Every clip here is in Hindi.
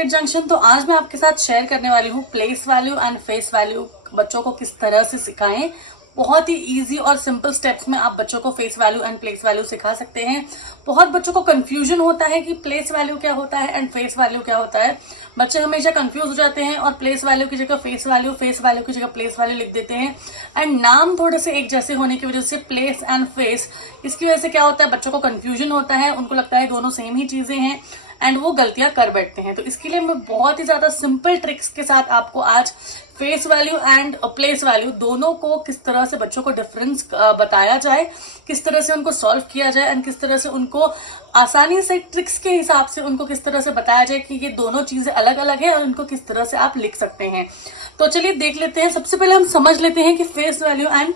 Educate junction. तो आज मैं आपके साथ शेयर करने वाली हूँ place value and face value बच्चों को किस तरह से सिखाएं। बहुत ही इजी और सिंपल स्टेप्स में आप बच्चों को face value and place value सिखा सकते हैं। बहुत बच्चों को कंफ्यूजन होता है कि प्लेस वैल्यू क्या होता है एंड फेस वैल्यू क्या होता है। बच्चे हमेशा कंफ्यूज हो जाते हैं और प्लेस वैल्यू की जगह फेस वैल्यू की जगह प्लेस वैल्यू लिख देते हैं। एंड नाम थोड़े से एक जैसे होने की वजह से प्लेस एंड फेस, इसकी वजह से क्या होता है, बच्चों को कंफ्यूजन होता है, उनको लगता है दोनों सेम ही चीजें हैं एंड वो गलतियां कर बैठते हैं। तो इसके लिए मैं बहुत ही ज्यादा सिंपल ट्रिक्स के साथ आपको आज face value and place value दोनों को किस तरह से बच्चों को डिफरेंस बताया जाए, किस तरह से उनको सॉल्व किया जाए एंड किस तरह से उनको आसानी से ट्रिक्स के हिसाब से उनको किस तरह से बताया जाए कि ये दोनों चीजें अलग अलग है और उनको किस तरह से आप लिख सकते हैं। तो चलिए देख लेते हैं। सबसे पहले हम समझ लेते हैं कि face value and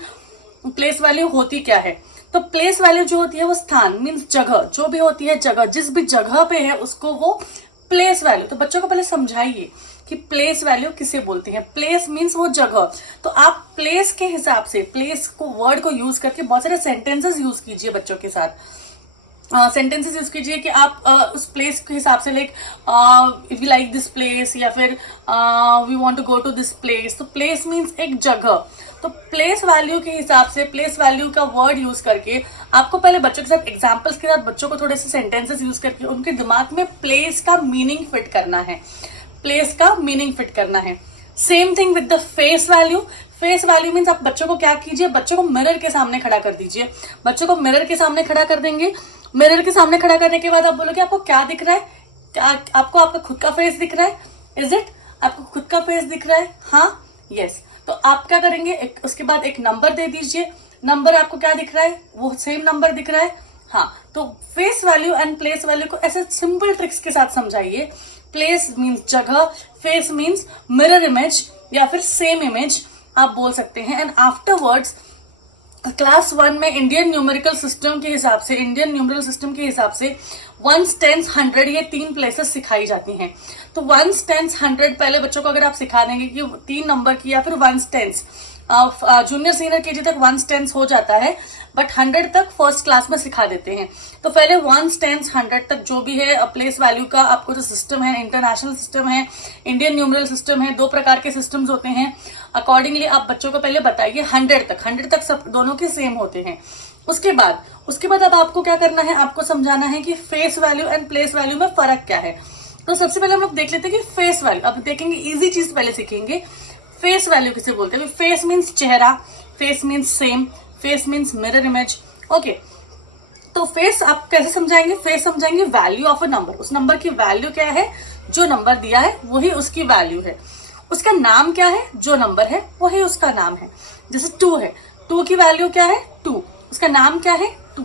place value होती क्या है। तो प्लेस वैल्यू जो होती है वो स्थान मीन्स जगह, जो भी होती है जगह, जिस भी जगह पे है उसको वो प्लेस वैल्यू। तो बच्चों को पहले समझाइए कि प्लेस वैल्यू किसे बोलते हैं। प्लेस मीन्स वो जगह। तो आप प्लेस के हिसाब से प्लेस को वर्ड को यूज करके बहुत सारे सेंटेंसेस यूज कीजिए बच्चों के साथ। सेंटेंसेस यूज कीजिए कि आप उस प्लेस के हिसाब से like if you like this place या फिर we want to go to this place. तो प्लेस मीन्स एक जगह। तो प्लेस वैल्यू के हिसाब से प्लेस वैल्यू का वर्ड यूज करके आपको पहले बच्चों के साथ एग्जांपल्स के साथ बच्चों को थोड़े से सेंटेंसेस यूज करके उनके दिमाग में प्लेस का मीनिंग फिट करना है। प्लेस का मीनिंग फिट करना है। Same thing with the face value. Face value means आप बच्चों को क्या कीजिए, बच्चों को मिरर के सामने खड़ा कर दीजिए। बच्चों को मिरर के सामने खड़ा कर देंगे। मिरर के सामने खड़ा करने के बाद आप बोलोगे आपको क्या दिख रहा है, क्या आपको आपका खुद का फेस दिख रहा है, इज इट, आपको खुद का फेस दिख रहा है, हाँ यस। तो आप क्या करेंगे, उसके बाद एक नंबर दे दीजिए। नंबर आपको क्या दिख रहा है, वो सेम नंबर दिख रहा है, हाँ। तो face value and place value को ऐसे सिंपल ट्रिक्स के साथ समझाइए। प्लेस मीन्स जगह, फेस मीन्स मिरर इमेज या फिर सेम इमेज आप बोल सकते हैं। एंड आफ्टरवर्ड्स क्लास 1 में इंडियन न्यूमेरिकल सिस्टम के हिसाब से 1s, 10s, 100 ये 3 प्लेसेस सिखाई जाती हैं। तो 1s, 10s, 100 पहले बच्चों को अगर आप सिखा देंगे कि 3 नंबर की या फिर 1s, 10s junior senior KG तक 1s, 10s हो जाता है, बट 100 तक फर्स्ट क्लास में सिखा देते हैं। तो पहले 1s, 10s, 100 तक जो भी है प्लेस वैल्यू का आपको जो सिस्टम है, इंटरनेशनल सिस्टम है, इंडियन न्यूमेरिकल सिस्टम है, 2 प्रकार के सिस्टम्स होते हैं। अकॉर्डिंगली आप बच्चों को पहले बताइए 100 तक सब दोनों के सेम होते हैं। उसके बाद अब आपको क्या करना है, आपको समझाना है कि face value and place value में फर्क क्या है। तो सबसे पहले हम लोग देख लेते हैं कि फेस वैल्यू, अब देखेंगे इजी चीज पहले सीखेंगे। फेस वैल्यू किसे बोलते हैं। फेस मीन्स चेहरा, face means same, face means mirror image, okay. तो फेस आप कैसे समझाएंगे, फेस समझाएंगे वैल्यू ऑफ अ नंबर। उस नंबर की वैल्यू क्या है, जो नंबर दिया है वही उसकी वैल्यू है। उसका नाम क्या है, जो नंबर है वही उसका नाम है। जैसे 2 है, 2 की वैल्यू क्या है 2, उसका नाम क्या है 2।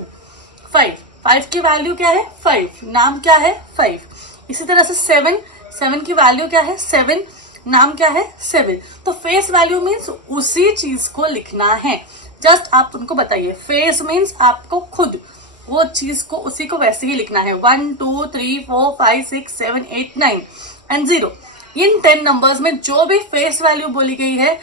5 की वैल्यू क्या है 5, नाम क्या है 5। इसी तरह से 7 की वैल्यू क्या है 7, नाम क्या है 7। तो फेस वैल्यू मीन्स उसी चीज को लिखना है। जस्ट आप उनको बताइए, फेस मीन्स आपको खुद वो चीज को उसी को वैसे ही लिखना है। 1 2 3 4 5 6 7 8 9 एंड 0। इन 10 नंबर्स में जो भी फेस वैल्यू बोली गई है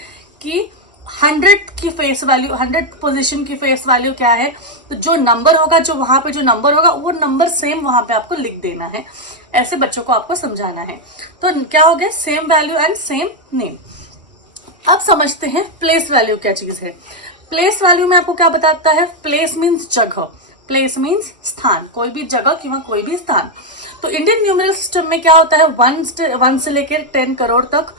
कि 100 की फेस वैल्यू, 100 पोजीशन की फेस वैल्यू क्या है, तो जो नंबर होगा, जो वहां पे जो नंबर होगा वो नंबर सेम वहां पे आपको लिख देना है। ऐसे बच्चों को आपको समझाना है। तो क्या हो गया, same value and same name. अब समझते हैं प्लेस वैल्यू क्या चीज है। प्लेस वैल्यू में आपको क्या बताता है, प्लेस मीन्स जगह, प्लेस मीन्स स्थान, कोई भी जगह कि वहां कोई भी स्थान। तो इंडियन न्यूमेरिकल सिस्टम में क्या होता है, 1 से लेकर 10 करोड़ तक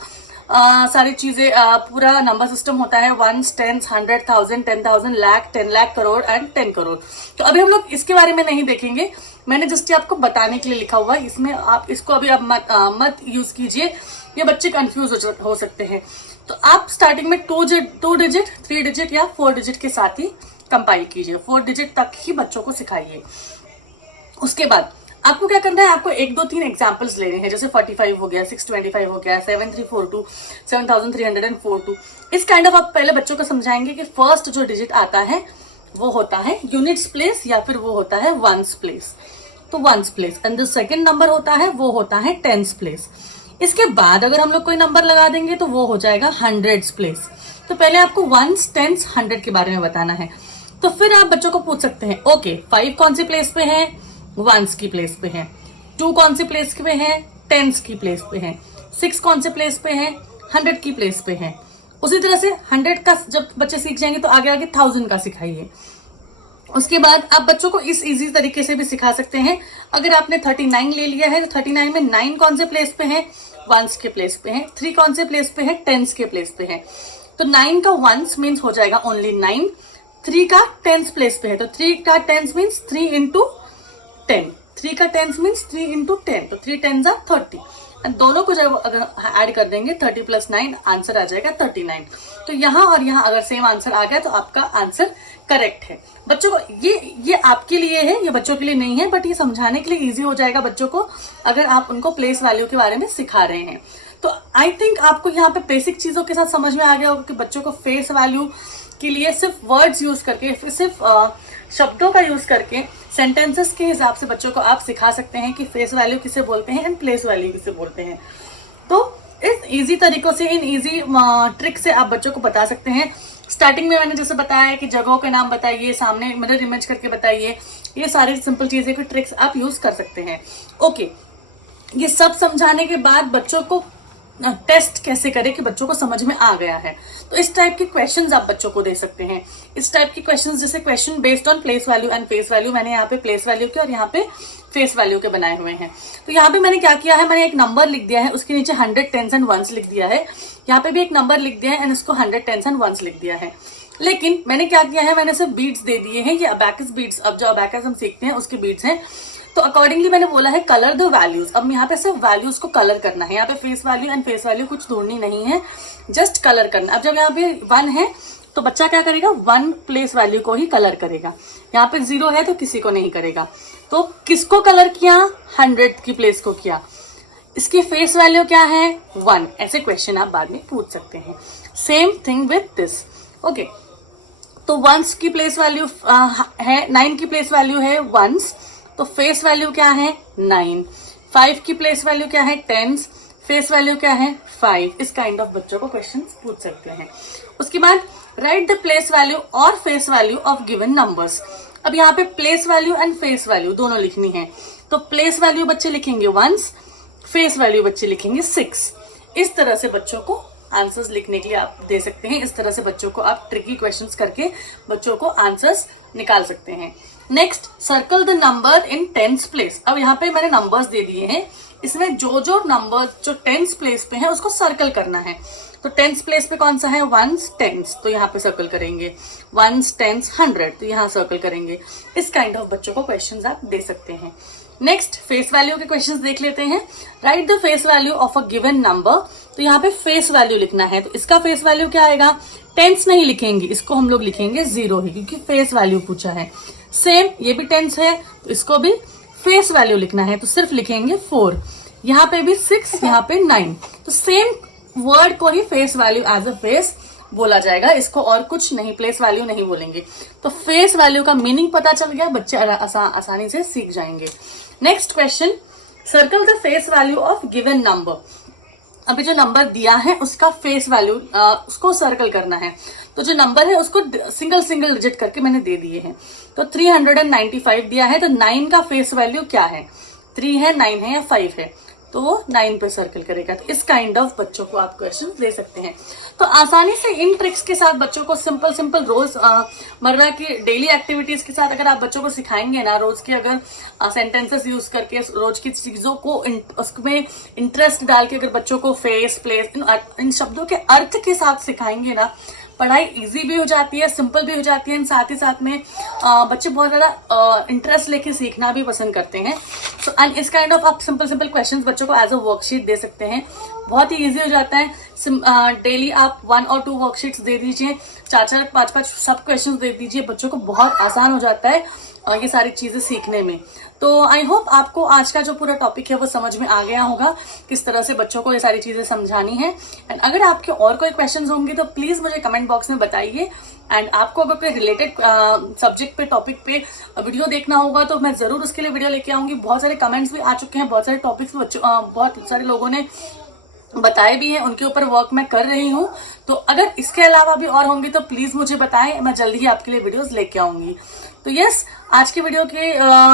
सारी चीजें पूरा नंबर सिस्टम होता है। 1s, 10s, 100, 1000, 10,000, lakh, 10 lakh, crore and 10 crore. तो अभी हम लोग इसके बारे में नहीं देखेंगे, मैंने जस्ट आपको बताने के लिए लिखा हुआ है। इसमें आप इसको अभी आप मत यूज कीजिए, ये बच्चे कंफ्यूज हो सकते हैं। तो आप स्टार्टिंग में 2 डिजिट, 3 डिजिट या 4 डिजिट के साथ ही कंपाइल कीजिए। 4 डिजिट तक ही बच्चों को सिखाइए। उसके बाद आपको क्या करना है, आपको 1 2 3 एग्जांपल्स लेने हैं। जैसे 45 हो गया, 625 हो गया, 7342, 7342। इस काइंड ऑफ आप पहले बच्चों को समझाएंगे कि फर्स्ट जो डिजिट आता है वो होता है यूनिट्स प्लेस या फिर वो होता है वंस प्लेस। तो ones place and the second number होता है वो होता है टेंस प्लेस। इसके बाद अगर हम लोग कोई नंबर लगा देंगे तो वो हो जाएगा हंड्रेड्स प्लेस। तो पहले आपको 1s, 10s, 100 के बारे में बताना है। तो फिर आप बच्चों को पूछ सकते हैं, ओके 5 कौन सी प्लेस पे है, 1s की प्लेस पे है। 2 कौन सी प्लेस पे है, टेंस की प्लेस पे है, 6 कौन से प्लेस पे है, 100 की प्लेस पे है। उसी तरह से 100 का जब बच्चे सीख जाएंगे तो आगे आगे 1000 का सिखाइए। उसके बाद आप बच्चों को इस इजी तरीके से भी सिखा सकते हैं। अगर आपने 39 ले लिया है तो 39 में 9 कौन से प्लेस पे है, वंस के प्लेस पे है, 3 कौन से प्लेस पे है, टेंस के प्लेस पे है। तो 9 का वंस मीन्स हो जाएगा ओनली 9, 3 का टेंस प्लेस पे है तो 3 का टेंस मीन्स 3 इंटू 10, 3 का टेंस मीन्स 3 इंटू 10, तो 3 टेंस आर 30। दोनों को जब अगर ऐड कर देंगे 30 + 9 आंसर आ जाएगा 39। तो यहाँ और यहाँ अगर सेम आंसर आ गया तो आपका आंसर करेक्ट है। बच्चों को ये आपके लिए है, ये बच्चों के लिए नहीं है, बट ये समझाने के लिए इजी हो जाएगा बच्चों को अगर आप उनको प्लेस वैल्यू के बारे में सिखा रहे हैं। तो आई थिंक आपको यहाँ पे बेसिक चीजों के साथ समझ में आ गया होगा कि बच्चों को फेस वैल्यू के लिए सिर्फ वर्ड्स यूज करके, सिर्फ शब्दों का यूज करके सेंटेंसेस के हिसाब से बच्चों को आप सिखा सकते हैं कि फेस वैल्यू किसे बोलते हैं एंड प्लेस वैल्यू किसे बोलते हैं। तो इस इजी तरीकों से, इन इजी ट्रिक से आप बच्चों को बता सकते हैं। स्टार्टिंग में मैंने जैसे बताया कि जगहों के नाम बताइए, सामने मिरर इमेज करके बताइए, ये सारी सिंपल चीजें की ट्रिक्स आप यूज कर सकते हैं। ओके, ये सब समझाने के बाद बच्चों को टेस्ट कैसे करें कि बच्चों को समझ में आ गया है, तो इस टाइप के क्वेश्चंस आप बच्चों को दे सकते हैं। इस टाइप के क्वेश्चंस जैसे question based on place value and face value, मैंने यहाँ पे प्लेस वैल्यू के और यहाँ पे फेस वैल्यू के बनाए हुए हैं। तो यहाँ पे मैंने क्या किया है, मैंने एक नंबर लिख दिया है, उसके नीचे 100, 10 एंड 1s लिख दिया है। यहाँ पे भी एक नंबर लिख दिया है एंड इसको 100, 10 एंड 1s लिख दिया है। लेकिन मैंने क्या किया है, मैंने सिर्फ बीट्स दे दिए हैं, ये अबैकस बीट्स, अब जो अबैकस हम सीखते हैं उसके बीट्स हैं। तो अकॉर्डिंगली मैंने बोला है कलर द वैल्यूज। अब यहाँ पे सिर्फ वैल्यूज को कलर करना है, यहाँ पे face value and face value कुछ ढूंढनी नहीं है, जस्ट कलर करना। अब जब यहाँ पे 1 है तो बच्चा क्या करेगा, 1 प्लेस वैल्यू को ही कलर करेगा। यहाँ पे 0 है तो किसी को नहीं करेगा। तो किसको कलर किया, 100 की प्लेस को किया। इसकी फेस वैल्यू क्या है, 1। ऐसे क्वेश्चन आप बाद में पूछ सकते हैं। Same thing with this. Okay, तो 1s की प्लेस वैल्यू है 9 की प्लेस वैल्यू है 1s, तो फेस वैल्यू क्या है 9। 5 की प्लेस वैल्यू क्या है 10s, फेस वैल्यू क्या है 5। इस काइंड ऑफ बच्चों को क्वेश्चन पूछ सकते हैं। उसके बाद राइट द प्लेस वैल्यू और face value of given numbers. अब यहाँ पे place value and face value दोनों लिखनी है। तो प्लेस वैल्यू बच्चे लिखेंगे 1s, फेस वैल्यू बच्चे लिखेंगे 6। इस तरह से बच्चों को आंसर्स लिखने के लिए आप दे सकते हैं। इस तरह से बच्चों को आप ट्रिकी क्वेश्चंस करके बच्चों को आंसर्स निकाल सकते हैं। Next, circle the number in 10th place. अब यहाँ पे मैंने नंबर्स दे दिए हैं, इसमें जो नंबर जो 10th प्लेस पे है उसको सर्कल करना है। तो 10th प्लेस पे कौन सा है, 1s, 10s, तो यहाँ पे सर्कल करेंगे। 1s, 10s, 100, तो यहाँ सर्कल करेंगे। इस काइंड ऑफ बच्चों को क्वेश्चंस आप दे सकते हैं। नेक्स्ट, फेस वैल्यू के क्वेश्चंस देख लेते हैं। Right the face value of a given number. तो यहाँ पे फेस वैल्यू लिखना है, तो इसका फेस वैल्यू क्या आएगा, 10s नहीं लिखेंगे, इसको हम लोग लिखेंगे 0 ही, क्योंकि फेस वैल्यू पूछा है। सेम ये भी 10s है तो इसको भी फेस वैल्यू लिखना है, तो सिर्फ लिखेंगे 4। यहाँ पे भी 6, यहाँ पे 9, तो सेम वर्ड को ही face value as a face बोला जाएगा, इसको और कुछ नहीं, प्लेस वैल्यू नहीं बोलेंगे। तो फेस वैल्यू का मीनिंग पता चल गया, बच्चे आसानी से सीख जाएंगे। Next question, circle the face value of given number. अभी जो नंबर दिया है उसका फेस वैल्यू उसको सर्कल करना है। तो जो नंबर है उसको सिंगल डिजिट करके मैंने दे दिए हैं। तो 395 दिया है, तो 9 का फेस वैल्यू क्या है, 3 है, 9 है या 5 है, तो वो 9 पे सर्कल करेगा। तो इस काइंड ऑफ बच्चों को आप क्वेश्चन दे सकते हैं। तो आसानी से इन ट्रिक्स के साथ बच्चों को सिंपल रोज मर्रा की डेली एक्टिविटीज के साथ अगर आप बच्चों को सिखाएंगे ना, रोज के अगर सेंटेंसेस यूज करके रोज की चीजों को उसमें इंटरेस्ट डाल के अगर बच्चों को फेस, प्लेस, इन शब्दों के अर्थ के साथ सिखाएंगे ना, पढ़ाई इजी भी हो जाती है, सिंपल भी हो जाती है, साथ ही साथ में बच्चे बहुत ज्यादा इंटरेस्ट लेके सीखना भी पसंद करते हैं। तो एंड इस काइंड ऑफ आप सिंपल क्वेश्चंस बच्चों को एज अ वर्कशीट दे सकते हैं, बहुत ही इजी हो जाता है। डेली आप 1 और 2 वर्कशीट्स दे दीजिए, 4-4, 5-5 सब क्वेश्चंस दे दीजिए, बच्चों को बहुत आसान हो जाता है ये सारी चीजें सीखने में। तो आई होप आपको आज का जो पूरा टॉपिक है वो समझ में आ गया होगा, किस तरह से बच्चों को ये सारी चीजें समझानी है। एंड अगर आपके और कोई क्वेश्चंस होंगे तो प्लीज मुझे कमेंट बॉक्स में बताइए। एंड आपको अगर कोई रिलेटेड सब्जेक्ट पे, टॉपिक पे वीडियो देखना होगा तो मैं जरूर उसके लिए वीडियो लेके आऊंगी। बहुत सारे कमेंट्स भी आ चुके हैं, बहुत सारे टॉपिक्स बहुत सारे लोगों ने बताए भी हैं, उनके ऊपर वर्क मैं कर रही हूँ। तो अगर इसके अलावा भी और होंगे तो प्लीज मुझे बताएं, मैं जल्दी ही आपके लिए वीडियोस लेके आऊंगी। तो यस, आज के वीडियो के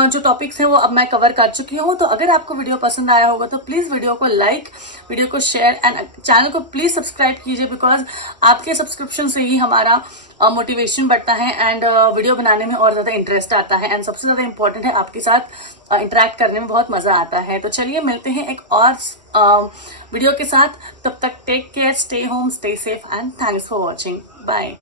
जो टॉपिक्स हैं वो अब मैं कवर कर चुकी हूँ। तो अगर आपको वीडियो पसंद आया होगा तो प्लीज वीडियो को लाइक, वीडियो को शेयर एंड चैनल को प्लीज सब्सक्राइब कीजिए, बिकॉज आपके सब्सक्रिप्शन से ही हमारा मोटिवेशन बढ़ता है एंड वीडियो बनाने में और ज्यादा इंटरेस्ट आता है एंड सबसे ज्यादा इंपॉर्टेंट है आपके साथ इंटरेक्ट करने में बहुत मजा आता है। तो चलिए मिलते हैं एक और वीडियो के साथ, तब तक take care, stay home, stay safe and thanks for watching, bye.